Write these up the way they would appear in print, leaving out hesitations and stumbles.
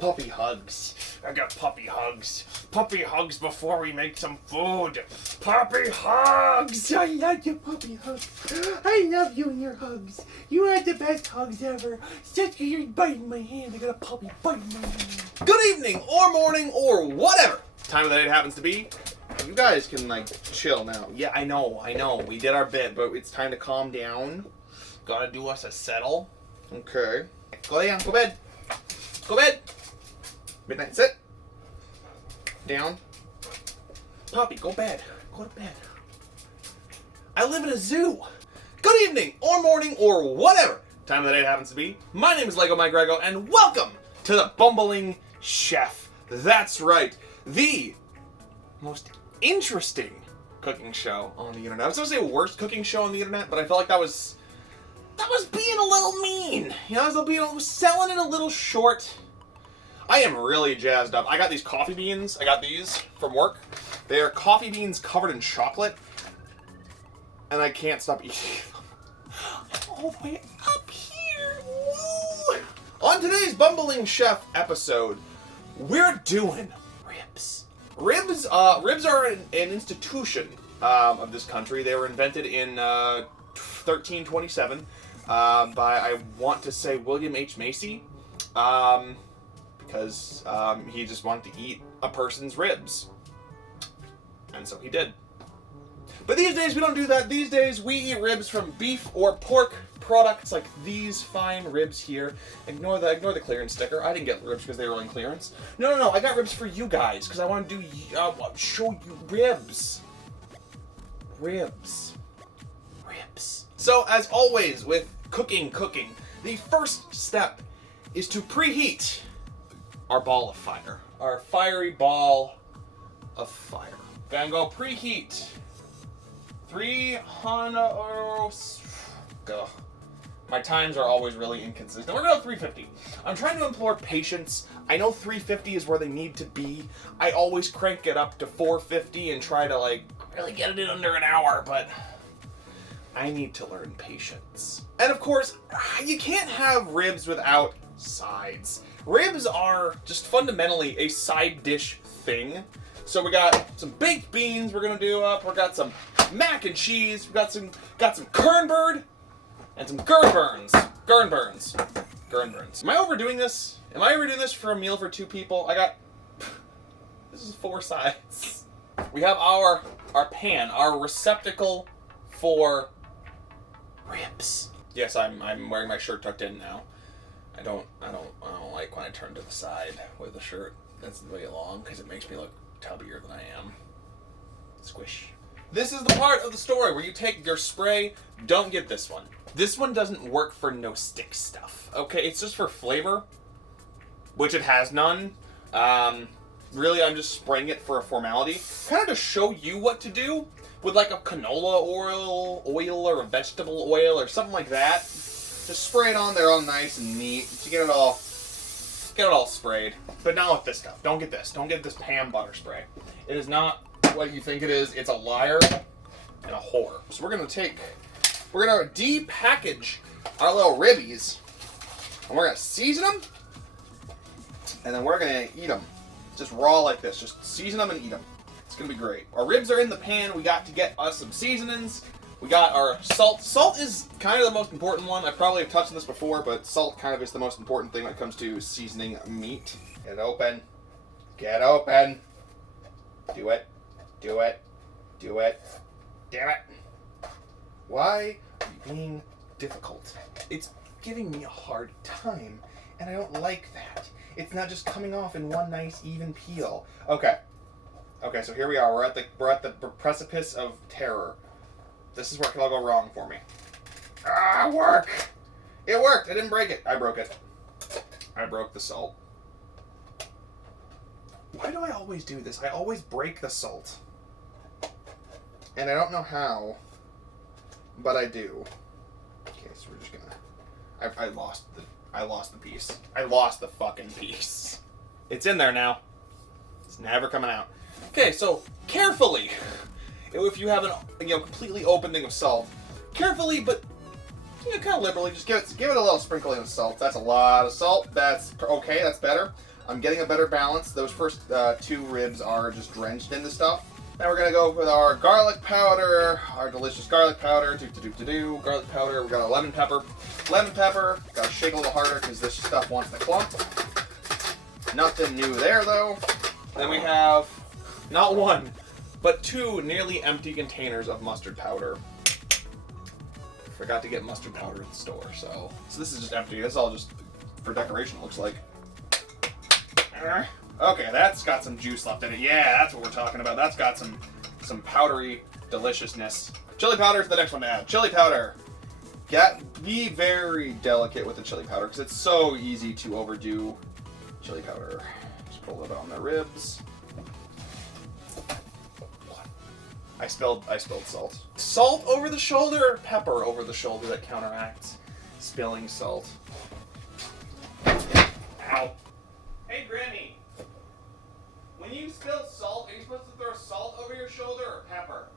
Puppy hugs. I got puppy hugs. Puppy hugs before we make some food. Puppy hugs! I love your puppy hugs. I love you and your hugs. You had the best hugs ever. Just 'cause you're biting my hand. I got a puppy biting my hand. Good evening, or morning, or whatever time of the day it happens to be. You guys can, like, chill now. Yeah, I know. We did our bit, but it's time to calm down. Gotta do us a settle. Okay. Go down. Go bed. Go bed. Midnight. Sit. Down. Poppy, go bed. Go to bed. I live in a zoo. Good evening, or morning, or whatever time of the day it happens to be. My name is LegoMyGregO, and welcome to the Bumbling Chef. That's right. The most interesting cooking show on the internet. I was going to say worst cooking show on the internet, but I felt like that was being a little mean. You know, I was selling it a little short. I am really jazzed up. I got these coffee beans. I got these from work. They are coffee beans covered in chocolate, and I can't stop eating them. All the way up here. Woo! On today's Bumbling Chef episode, we're doing ribs. Ribs are an institution of this country. They were invented in 1327 by, I want to say, William H. Macy, because he just wanted to eat a person's ribs. And so he did. But these days we don't do that. These days we eat ribs from beef or pork products like these fine ribs here. Ignore the clearance sticker. I didn't get ribs because they were on clearance. No. I got ribs for you guys because I want to show you ribs. Ribs. So as always with cooking, the first step is to preheat our ball of fire. Our fiery ball of fire. Gonna go preheat 300. Ugh. My times are always really inconsistent. We're gonna go 350. I'm trying to implore patience. I know 350 is where they need to be. I always crank it up to 450 and try to, like, really get it in under an hour, but I need to learn patience. And of course, you can't have ribs without sides. Ribs are just fundamentally a side dish thing. So we got some baked beans we're gonna do up. We got some mac and cheese. We got some cornbread and some Gurnburns. Am I overdoing this? Am I overdoing this for a meal for two people? This is 4 sides. We have our pan, our receptacle for ribs. Yes, I'm wearing my shirt tucked in now. I don't like when I turn to the side with the shirt that's way long because it makes me look tubbier than I am. Squish. This is the part of the story where you take your spray. Don't get this one. This one doesn't work for no stick stuff. Okay, it's just for flavor, which it has none. Really, I'm just spraying it for a formality, kind of to show you what to do with like a canola oil or a vegetable oil or something like that. Just spray it on there all nice and neat to get it all sprayed. But not with this stuff. Don't get this. Don't get this pan butter spray. It is not what you think it is. It's a liar and a whore. So we're gonna depackage our little ribbies, and we're gonna season them, and then we're gonna eat them just raw like this. Just season them and eat them. It's gonna be great. Our ribs are in the pan. We got to get us some seasonings. We got our salt. Salt is kind of the most important one. I probably have touched on this before, but salt kind of is the most important thing when it comes to seasoning meat. Get open. Get open. Do it. Damn it. Why are you being difficult? It's giving me a hard time, and I don't like that. It's not just coming off in one nice even peel. Okay, so here we are. We're at the precipice of terror. This is where it'll go wrong for me. Work! It worked. I didn't break it. I broke it. I broke the salt. Why do I always do this? I always break the salt. And I don't know how, but I do. Okay, so we're just gonna... I lost the piece. I lost the fucking piece. It's in there now. It's never coming out. Okay, so carefully, if you have an completely open thing of salt, carefully but kind of liberally, just give it a little sprinkling of salt. That's a lot of salt. That's okay. That's better. I'm getting a better balance. Those first 2 ribs are just drenched in the stuff. Now we're gonna go with our garlic powder, our delicious garlic powder. Garlic powder. We got our lemon pepper. Gotta shake a little harder because this stuff wants to clump. Nothing new there though. Then we have not 1, but 2 nearly empty containers of mustard powder. Forgot to get mustard powder at the store, so this is just empty. This is all just for decoration, it looks like. Okay, that's got some juice left in it. Yeah, that's what we're talking about. That's got some powdery deliciousness. Chili powder is the next one to add. Chili powder. Be very delicate with the chili powder because it's so easy to overdo chili powder. Just put a little bit on the ribs. I spilled salt. Salt over the shoulder, pepper over the shoulder that counteracts spilling salt. Ow. Hey, Granny. When you spill salt, are you supposed to throw salt over your shoulder or pepper?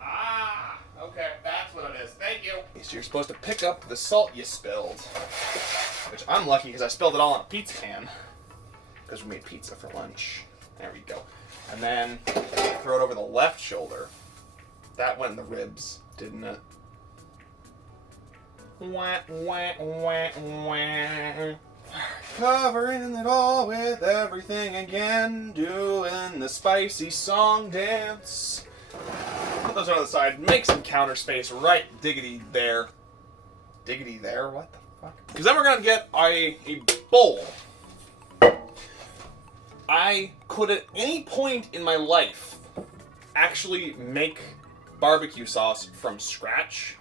Ah, okay, that's what it is. Thank you. So you're supposed to pick up the salt you spilled, which I'm lucky because I spilled it all in a pizza can because we made pizza for lunch. There we go. And then throw it over the left shoulder. That went in the ribs, didn't it? Wah, wah, wah, wah. Covering it all with everything again, doing the spicy song dance. Put those on the side, make some counter space right diggity there. Diggity there? What the fuck? Because then we're going to get a bowl. I could at any point in my life actually make barbecue sauce from scratch.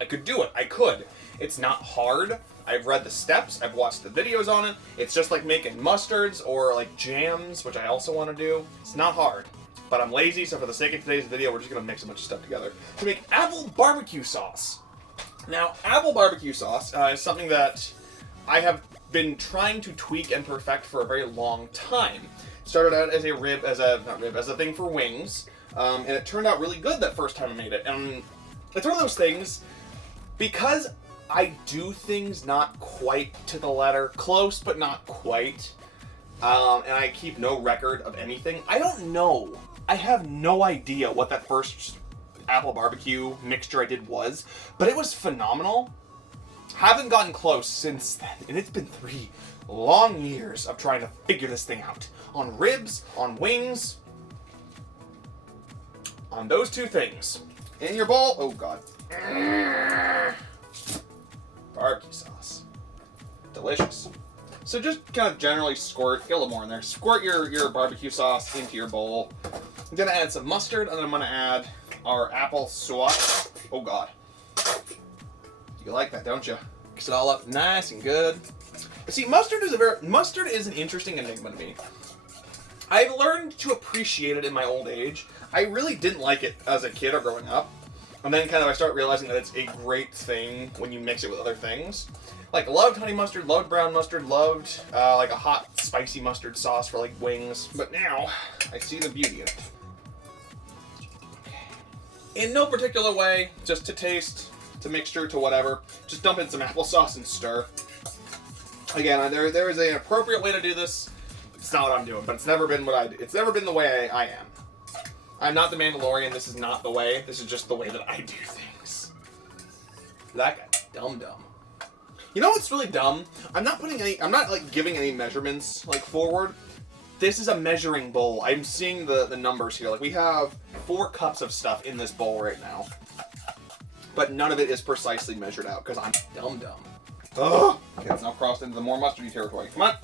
I could do it. I could. It's not hard. I've read the steps. I've watched the videos on it. It's just like making mustards or like jams, which I also want to do. It's not hard, but I'm lazy, so for the sake of today's video, we're just going to mix a bunch of stuff together to make apple barbecue sauce. Now, apple barbecue sauce is something that I have been trying to tweak and perfect for a very long time. Started out as a thing for wings, and it turned out really good that first time I made it. And it's one of those things, because I do things not quite to the letter, close but not quite, and I keep no record of anything. I don't know. I have no idea what that first apple barbecue mixture I did was, but it was phenomenal. Haven't gotten close since then, and it's been 3 long years of trying to figure this thing out. On ribs, on wings, on those 2 things. In your bowl, oh god. Barbecue sauce. Delicious. So just kind of generally squirt, get a little more in there, squirt your barbecue sauce into your bowl. I'm gonna add some mustard, and then I'm gonna add our apple sauce. Oh god. You like that, don't you? Mix it all up nice and good. See, mustard is an interesting enigma to me. I've learned to appreciate it in my old age. I really didn't like it as a kid or growing up. And then kind of I start realizing that it's a great thing when you mix it with other things. Like, loved honey mustard, loved brown mustard, loved like a hot spicy mustard sauce for like wings. But now I see the beauty in it. In no particular way, just to taste, to mixture, to whatever. Just dump in some applesauce and stir. Again, there is an appropriate way to do this. It's not what I'm doing, but it's never been it's never been the way I am. I'm not the Mandalorian. This is not the way. This is just the way that I do things. That guy's dumb. You know what's really dumb? I'm not like giving any measurements like forward. This is a measuring bowl. I'm seeing the numbers here. Like, we have 4 cups of stuff in this bowl right now, but none of it is precisely measured out because I'm dumb. Ugh. Okay, it's now crossed into the more mustardy territory. Come on.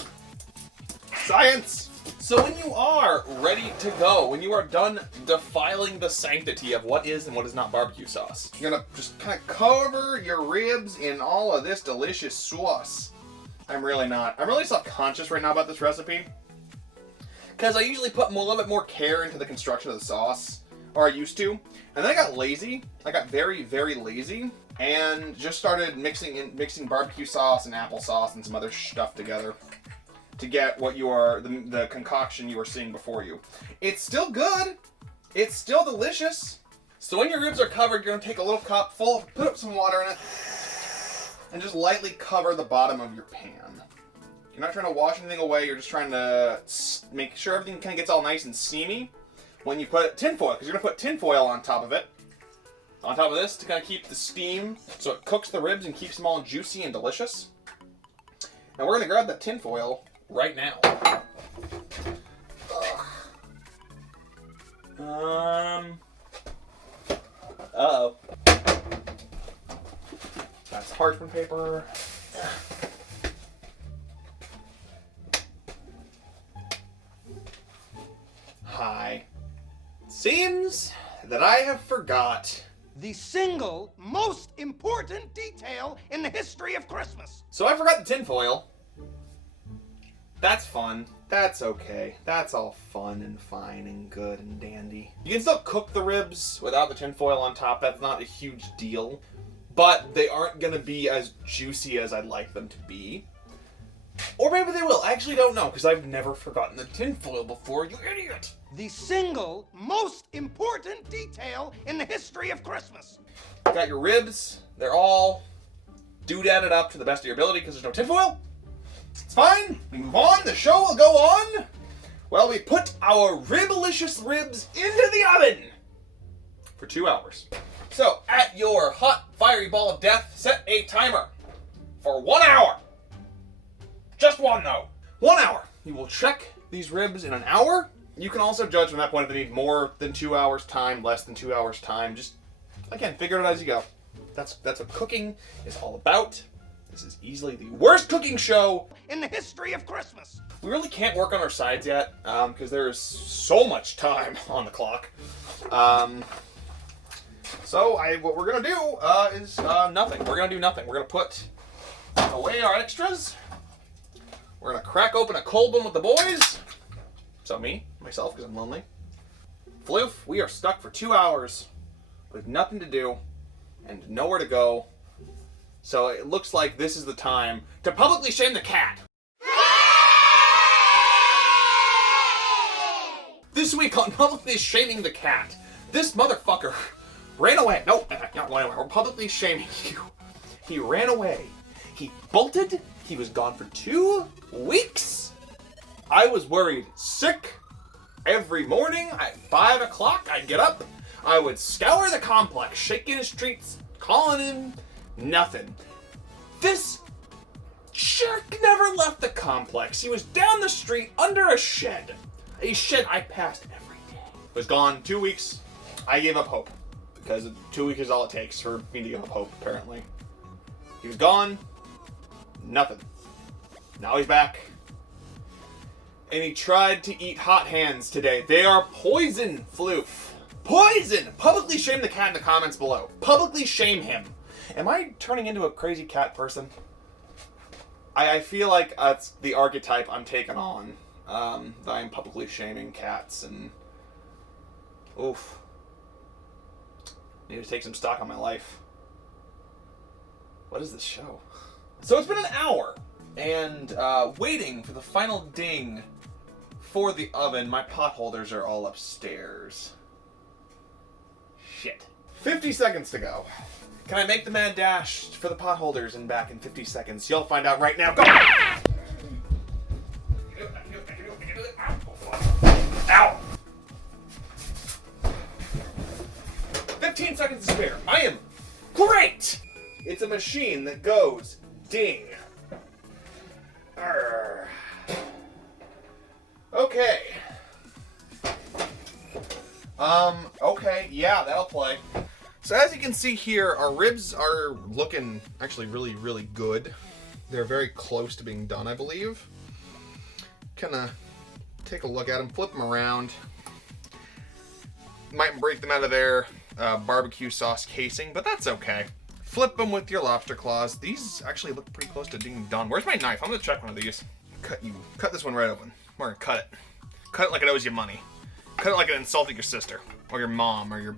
Science! So when you are ready to go, when you are done defiling the sanctity of what is and what is not barbecue sauce, you're gonna just kind of cover your ribs in all of this delicious sauce. I'm really self-conscious right now about this recipe, because I usually put a little bit more care into the construction of the sauce, or I used to, and then I got lazy. I got very, very lazy, and just started mixing barbecue sauce and applesauce and some other stuff together to get what you are, the concoction you are seeing before you. It's still good. It's still delicious. So when your ribs are covered, you're gonna take a little cup full, put up some water in it, and just lightly cover the bottom of your pan. You're not trying to wash anything away. You're just trying to make sure everything kind of gets all nice and steamy when you put tinfoil, because you're going to put tinfoil on top of it. On top of this to kind of keep the steam so it cooks the ribs and keeps them all juicy and delicious. And we're going to grab that tinfoil right now. Uh-oh. That's parchment paper. Hi. Seems that I have forgot the single most important detail in the history of Christmas. So I forgot the tinfoil. That's fun. That's okay. That's all fun and fine and good and dandy. You can still cook the ribs without the tinfoil on top. That's not a huge deal. But they aren't going to be as juicy as I'd like them to be. Or maybe they will. I actually don't know, because I've never forgotten the tinfoil before, you idiot! The single most important detail in the history of Christmas. Got your ribs. They're all doodadded up to the best of your ability because there's no tinfoil. It's fine. We move on. The show will go on. Well, we put our ribalicious ribs into the oven for 2 hours. So, at your hot, fiery ball of death, set a timer for 1 hour. Just one, though. 1 hour. You will check these ribs in an hour. You can also judge from that point if they need more than 2 hours time, less than 2 hours time. Just, again, figure it out as you go. That's what cooking is all about. This is easily the worst cooking show in the history of Christmas. We really can't work on our sides yet because there is so much time on the clock. So what we're going to do is nothing. We're going to do nothing. We're going to put away our extras. We're going to crack open a cold one with the boys. So myself, because I'm lonely. Floof, we are stuck for 2 hours with nothing to do and nowhere to go. So it looks like this is the time to publicly shame the cat. This week on Publicly Shaming the Cat, this motherfucker ran away. Nope, not ran away. We're publicly shaming you. He ran away. He bolted. He was gone for 2 weeks. I was worried sick. Every morning at 5 o'clock, I'd get up. I would scour the complex, shaking the streets, calling him. Nothing. This jerk never left the complex. He was down the street under a shed. A shed I passed every day. Was gone 2 weeks. I gave up hope. Because 2 weeks is all it takes for me to give up hope, apparently. He was gone. Nothing. Now he's back. And he tried to eat hot hands today. They are poison, Floof. Poison! Publicly shame the cat in the comments below. Publicly shame him. Am I turning into a crazy cat person? I feel like that's the archetype I'm taking on. That I'm publicly shaming cats and... Oof. Need to take some stock on my life. What is this show? So it's been an hour. And waiting for the final ding for the oven. My pot holders are all upstairs. Shit. 50 seconds to go. Can I make the mad dash for the pot holders and back in 50 seconds? You'll find out right now. Go! Ow! 15 seconds to spare. I am great! It's a machine that goes ding. Arrgh. Okay. Okay, yeah, that'll play. So as you can see here, our ribs are looking actually really, really good. They're very close to being done, I believe. Kind of take a look at them, flip them around. Might break them out of their barbecue sauce casing, but that's okay. Flip them with your lobster claws. These actually look pretty close to being done. Where's my knife? I'm gonna check one of these. Cut this one right open. We're gonna cut it. Cut it like it owes you money. Cut it like it insulted your sister, or your mom, or your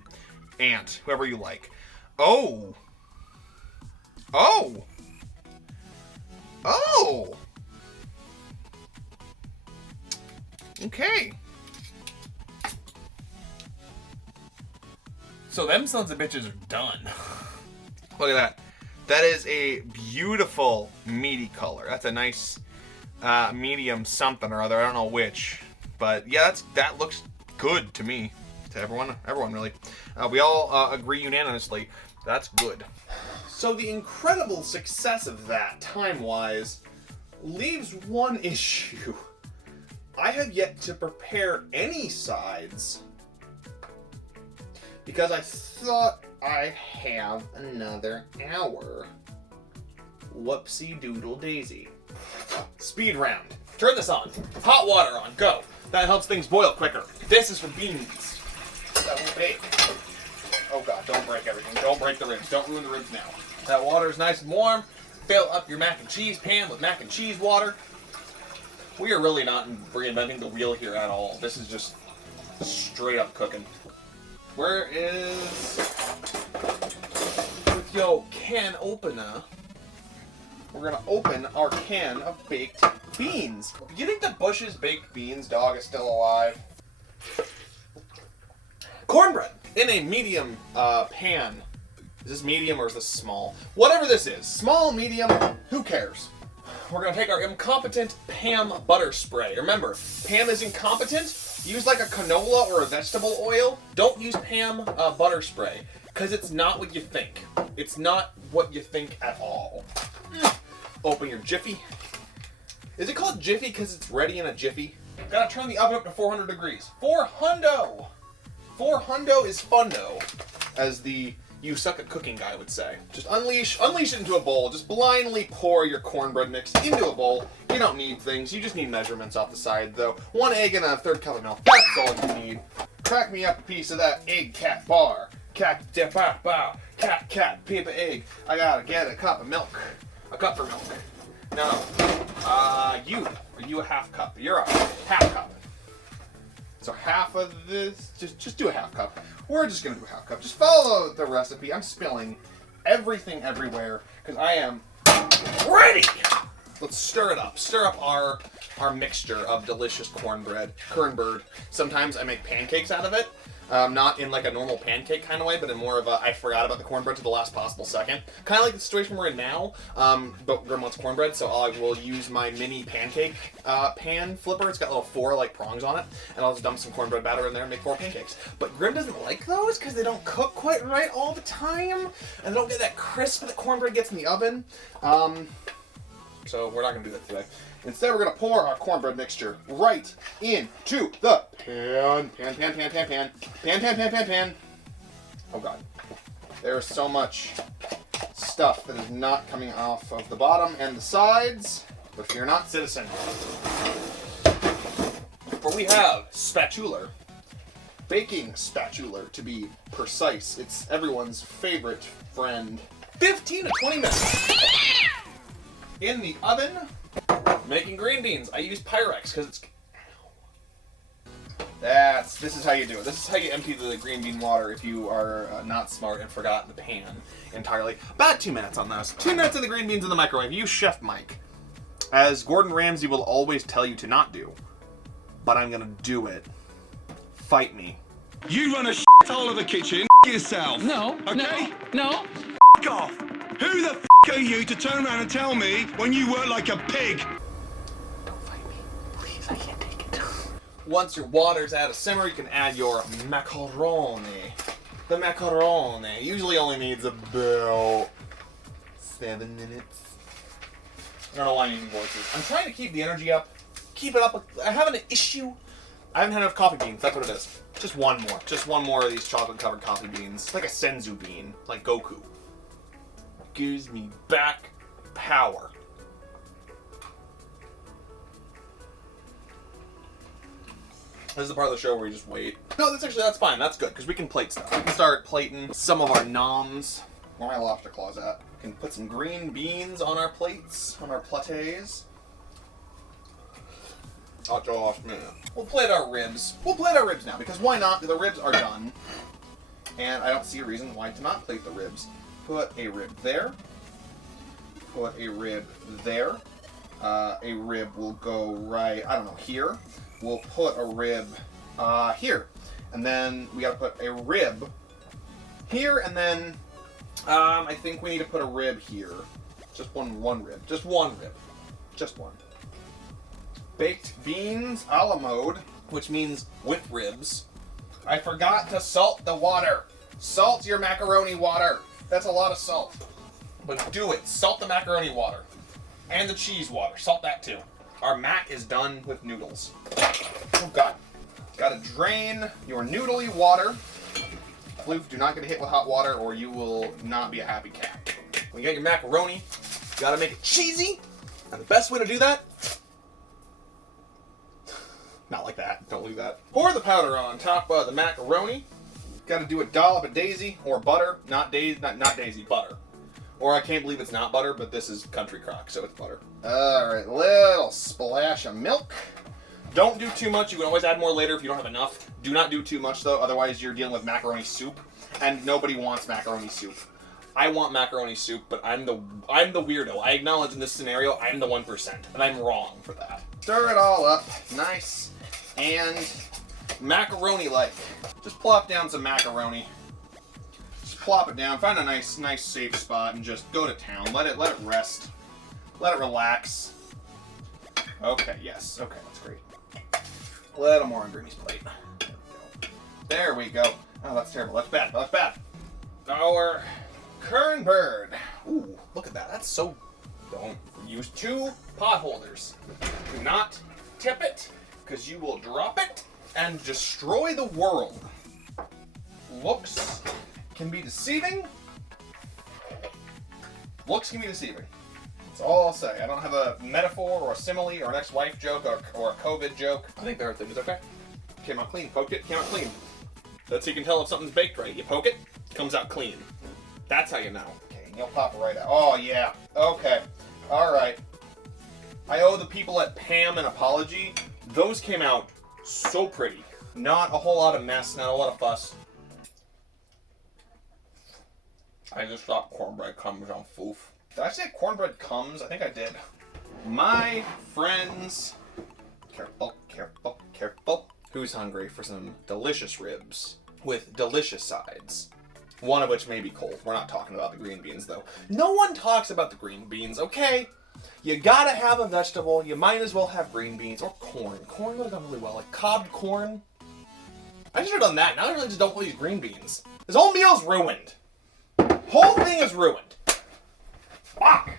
aunt, whoever you like. Oh! Oh! Oh! Okay. So them sons of bitches are done. Look at that. That is a beautiful meaty color. That's a nice medium something or other. I don't know which, but yeah, that looks good to me. To everyone really. We all agree unanimously. That's good. So the incredible success of that, time-wise, leaves one issue. I have yet to prepare any sides because I thought I have another hour. Whoopsie doodle daisy. Speed round. Turn this on. Hot water on. Go. That helps things boil quicker. This is for beans. That will bake. Oh god, don't break everything. Don't break the ribs. Don't ruin the ribs now. That water is nice and warm. Fill up your mac and cheese pan with mac and cheese water. We are really not reinventing the wheel here at all. This is just straight up cooking. Where is... with your can opener, we're gonna open our can of baked beans. Do you think the Bush's baked beans dog is still alive? Cornbread in a medium pan. Is this medium or is this small? Whatever this is, small, medium, who cares? We're gonna take our incompetent Pam butter spray. Remember, Pam is incompetent. Use like a canola or a vegetable oil. Don't use Pam butter spray, because it's not what you think. It's not what you think at all. Open your Jiffy. Is it called Jiffy because it's ready in a Jiffy? Gotta turn the oven up to 400 degrees. 400! 400 is fundo, as the you suck at cooking guy would say. Just unleash it into a bowl. Just blindly pour your cornbread mix into a bowl. You don't need things. You just need measurements off the side, though. 1 egg and a 1/3 cup of milk. That's all you need. Crack me up a piece of that egg cat bar. Cat, paper egg. I gotta get a cup of milk. A cup for milk. No. Are you a half cup? You're a half cup. So half of this, just do a half cup. We're just gonna do a half cup. Just follow the recipe. I'm spilling everything everywhere because I am ready. Let's stir it up. Stir up our mixture of delicious cornbread. Sometimes I make pancakes out of it. Not in like a normal pancake kind of way, but in more of a I forgot about the cornbread to the last possible second. Kind of like the situation we're in now, but Grim wants cornbread, so I will use my mini pancake pan flipper. It's got little 4 like prongs on it, and I'll just dump some cornbread batter in there and make 4 pancakes. But Grim doesn't like those because they don't cook quite right all the time, and they don't get that crisp that cornbread gets in the oven. So we're not going to do that today. Instead, we're going to pour our cornbread mixture right into the pan. Pan. Oh god. There is so much stuff that is not coming off of the bottom and the sides. But fear not, citizen. For we have spatula. Baking spatula, to be precise. It's everyone's favorite friend. 15 to 20 minutes. In the oven. Making green beans. I use Pyrex because it's... This is how you do it. This is how you empty the green bean water if you are not smart and forgot the pan entirely. About 2 minutes on those. 2 minutes of the green beans in the microwave. Use Chef Mike. As Gordon Ramsay will always tell you to not do. But I'm going to do it. Fight me. You run a hole of a kitchen, yourself. No, okay? no. Off. Who the are you to turn around and tell me when you work like a pig? I can't take it. Once your water's at a simmer, you can add your macaroni. The macaroni usually only needs about 7 minutes. I don't know why I'm using voices. I'm trying to keep the energy up. Keep it up. I have an issue. I haven't had enough coffee beans. That's what it is. Just one more. Just one more of these chocolate-covered coffee beans. It's like a senzu bean. Like Goku. Gives me back power. This is the part of the show where you just wait. No, that's fine. That's good, because we can plate stuff. We can start plating some of our noms. Where are my lobster claws at? We can put some green beans on our plates, on our plates. Oh, Josh, man. We'll plate our ribs. We'll plate our ribs now, because why not? The ribs are done. And I don't see a reason why to not plate the ribs. Put a rib there. Put a rib there. A rib will go right, I don't know, here. We'll put a rib here. And then we gotta put a rib here, and then I think we need to put a rib here. Just one rib. Just one rib. Just one. baked beans a la mode, which means with ribs. I forgot to salt the water. Salt your macaroni water. That's a lot of salt. But do it. Salt the macaroni water. And the cheese water. Salt that too. Our mac is done with noodles. Oh God. Gotta drain your noodly water. Floof, do not get hit with hot water or you will not be a happy cat. When you get your macaroni, you gotta make it cheesy. And the best way to do that, not like that, don't leave that. Pour the powder on top of the macaroni. Gotta do a dollop of daisy or butter, not daisy, butter. Or I can't believe it's not butter, but this is country crock, so it's butter. All right, little splash of milk. Don't do too much. You can always add more later if you don't have enough. Do not do too much though, otherwise you're dealing with macaroni soup, and nobody wants macaroni soup. I want macaroni soup, but I'm the weirdo. I acknowledge in this scenario, I'm the 1%, and I'm wrong for that. Stir it all up, nice and macaroni-like. Just plop down some macaroni. Just plop it down. Find a nice safe spot and just go to town. Let it rest. Let it relax. Okay, yes. Okay, that's great. A little more on Granny's plate. There we go. Oh, that's terrible. That's bad. That's bad. Our cornbread. Ooh, look at that. That's so... Don't use 2 pot holders. Do not tip it, because you will drop it and destroy the world. Looks can be deceiving. Looks can be deceiving. That's all I'll say. I don't have a metaphor or a simile or an ex-wife joke or a COVID joke. I think everything is okay. Came out clean. Poked it, came out clean. That's how you can tell if something's baked right. You poke it, comes out clean. That's how you know. Okay, you'll pop it right out. Oh, yeah. Okay. All right. I owe the people at Pam an apology. Those came out so pretty. Not a whole lot of mess, not a lot of fuss. I just thought cornbread comes on foof. Did I say cornbread comes? I think I did. My friends, careful, careful, careful. Who's hungry for some delicious ribs with delicious sides? One of which may be cold. We're not talking about the green beans, though. No one talks about the green beans, okay? You gotta have a vegetable. You might as well have green beans or corn. Corn would have done really well. Like cobbed corn. I should have done that. Now I really just don't want these green beans. This whole meal's ruined. Whole thing is ruined. Fuck!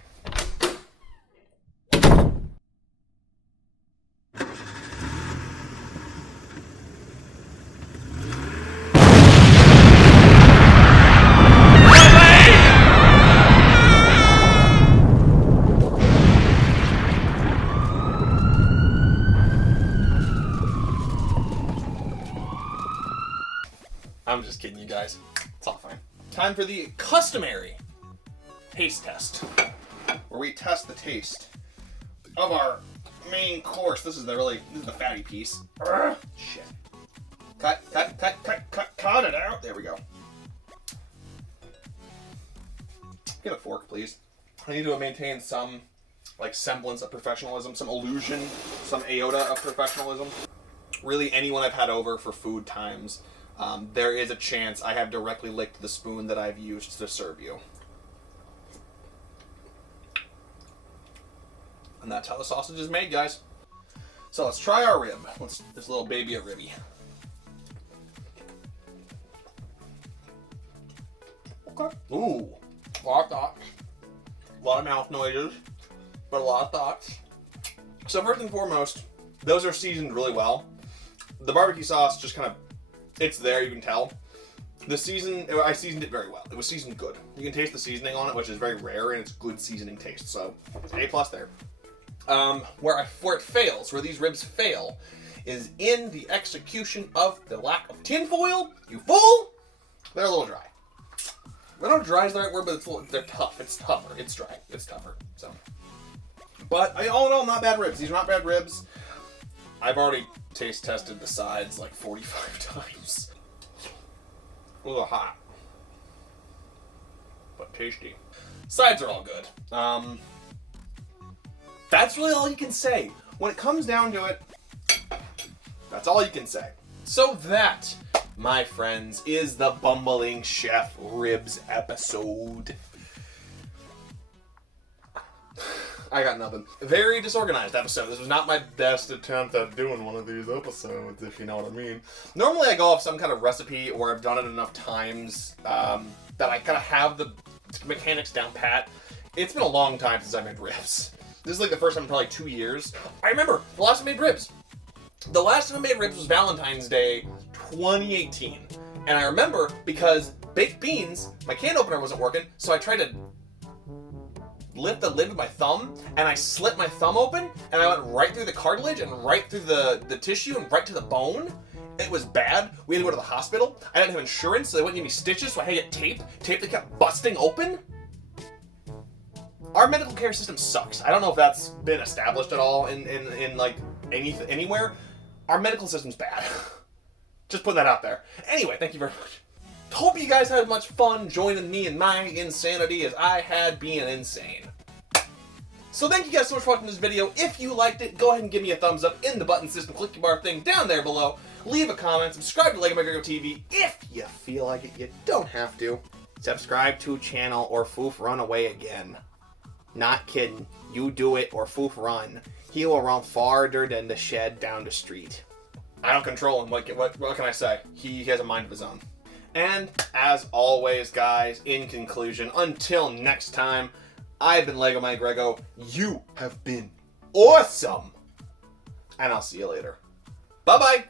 I'm just kidding, you guys. It's all fine. Time for the customary taste test, where we test the taste of our main course. This is the fatty piece. Shit. Cut it out. There we go. Get a fork, please. I need to maintain some, semblance of professionalism, some illusion, some iota of professionalism. Really, anyone I've had over for food times, there is a chance I have directly licked the spoon that I've used to serve you. And that's how the sausage is made, guys. So let's try our rib. This little baby a ribby. Okay. Ooh. A lot of thoughts. A lot of mouth noises. But a lot of thoughts. So first and foremost, those are seasoned really well. The barbecue sauce just kind of, it's there, you can tell. I seasoned it very well. It was seasoned good. You can taste the seasoning on it, which is very rare, and it's good seasoning taste. So, A+ there. Where it fails, where these ribs fail, is in the execution of the lack of tinfoil. You fool! They're a little dry. I don't know if dry is the right word, but they're tough. It's tougher. It's dry. It's tougher. So, but all in all, not bad ribs. These are not bad ribs. I've already taste tested the sides 45 times. A little hot, but tasty. Sides are all good. That's really all you can say. When it comes down to it, that's all you can say. So that, my friends, is the Bumbling Chef Ribs episode. I got nothing. Very disorganized episode. This was not my best attempt at doing one of these episodes, if you know what I mean. Normally I go off some kind of recipe or I've done it enough times that I kind of have the mechanics down pat. It's been a long time since I made ribs. This is like the first time in probably 2 years. I remember the last time I made ribs. The last time I made ribs was Valentine's Day 2018. And I remember because baked beans, my can opener wasn't working, so I tried to lift the lid with my thumb, and I slit my thumb open, and I went right through the cartilage and right through the tissue and right to the bone. It was bad. We had to go to the hospital. I didn't have insurance, so they wouldn't give me stitches, so I had to get tape. Tape that kept busting open. Our medical care system sucks. I don't know if that's been established at all in like anywhere. Our medical system's bad. Just put that out there. Anyway, thank you very much. Hope you guys had as much fun joining me in my insanity as I had being insane. So thank you guys so much for watching this video. If you liked it, go ahead and give me a thumbs up in the button system clicky bar thing down there below. Leave a comment, subscribe to LegoMyGregO TV if you feel like it. You don't have to. Subscribe to channel or foof run away again. Not kidding. You do it or foof run. He will run farther than the shed down the street. I don't control him. What can I say? He has a mind of his own. And as always, guys, in conclusion, until next time, I've been LegoMyGregO. You have been awesome. And I'll see you later. Bye-bye.